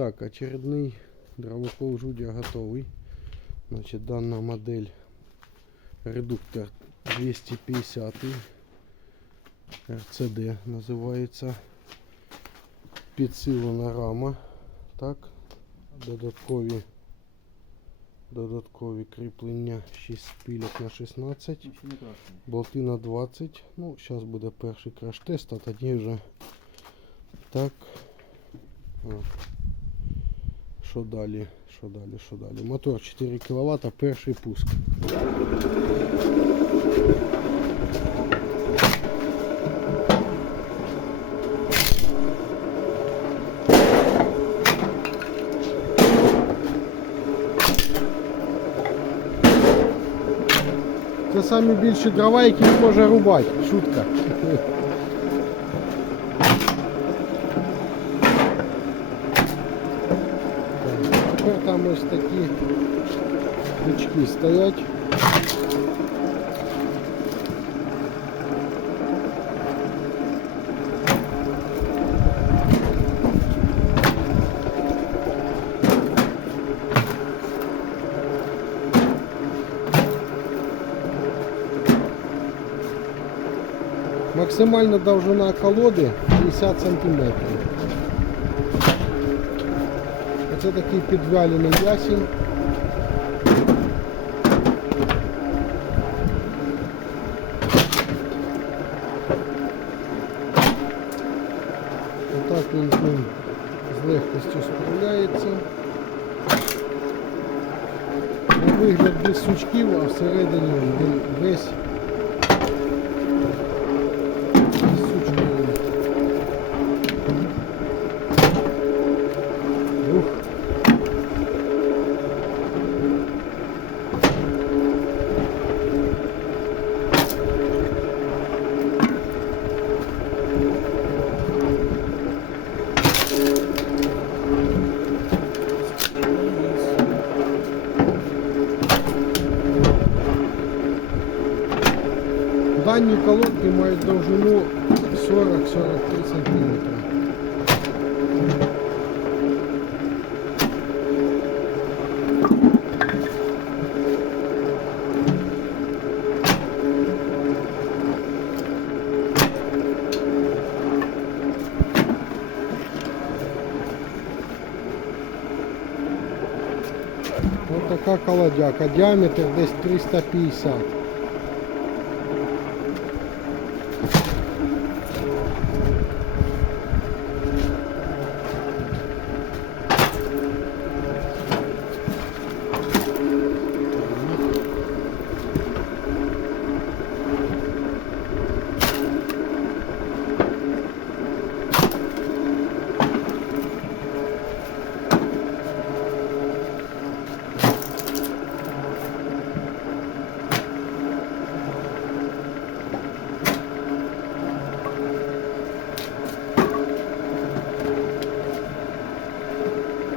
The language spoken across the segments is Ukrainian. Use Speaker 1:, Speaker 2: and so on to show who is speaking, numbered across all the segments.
Speaker 1: Так, очередний дровокол жудя готовий. Значить, дана модель редуктор 250 RCD називається. Підсилена рама. Так. Додаткові додаткові кріплення 6 спілок на 16.
Speaker 2: Ще.
Speaker 1: Болти на 20. Ну, зараз буде перший краш-тест, а тоді вже так. А. Що далі? Що далі? Що далі? Мотор 4 кВт, перший пуск. Це самі більші дрова, які він може рубати. Шутка. Бички стоять. Максимальна довжина колоди 50 см. Оце такий підвалений ясінь. Легкістю справляється. На вигляд без сучків, а всередині весь Дані колодки мають довжину 40-43 см. Ось така колодяка, діаметр десь 350. Thank you.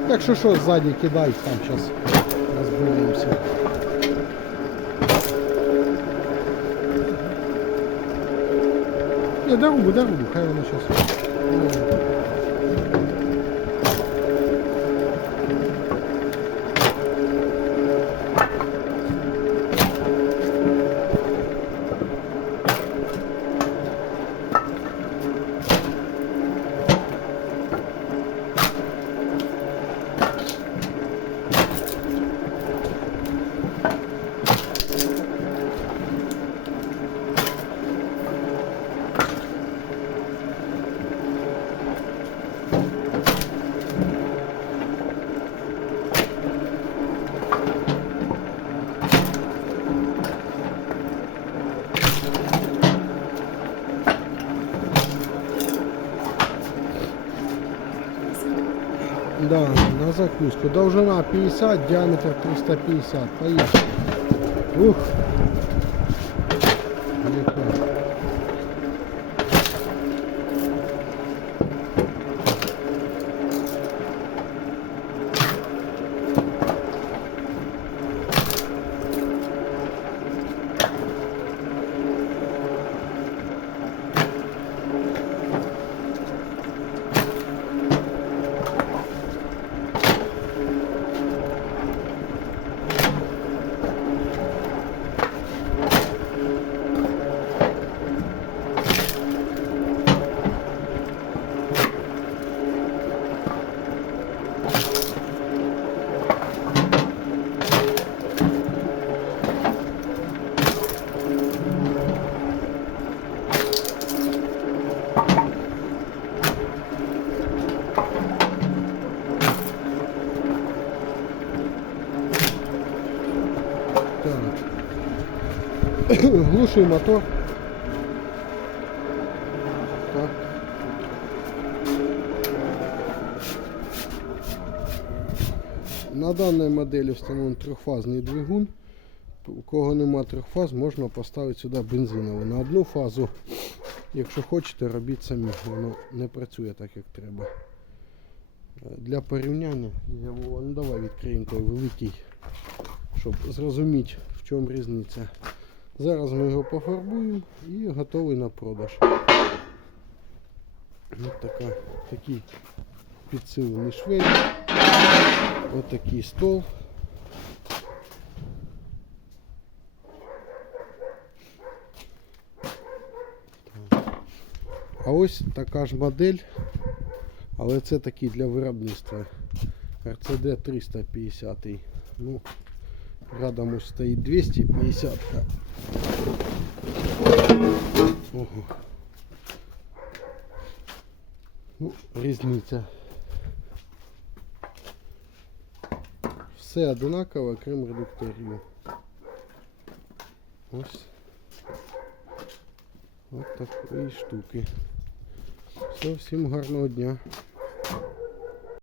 Speaker 1: Якщо що, ззаді кидай, там зараз розбудемося. Не, дорогу, дорогу, хай воно зараз. Да, на закуску. Должина 50, диаметр 350. Поехали. Ух. Так. Глуший мотор. На даній моделі встановлений трьохфазний двигун. У кого нема трьох фаз, можна поставити сюди бензинову. На одну фазу, якщо хочете, робіть самі, воно не працює так, як треба. Для порівняння, я, ну давай відкриємо той великий, щоб зрозуміти, в чому різниця. Зараз ми його пофарбуємо і готовий на продаж. Ось така, такий підсилений швель. Ось такий стол. А ось така ж модель, але це такий для виробництва. RCD 350. Ну, рядом ось стоїть 250. Ого. Ну, різниця. Все одинаково, крім редукторів. Ось. Ось такої штуки. Все, всім гарного дня.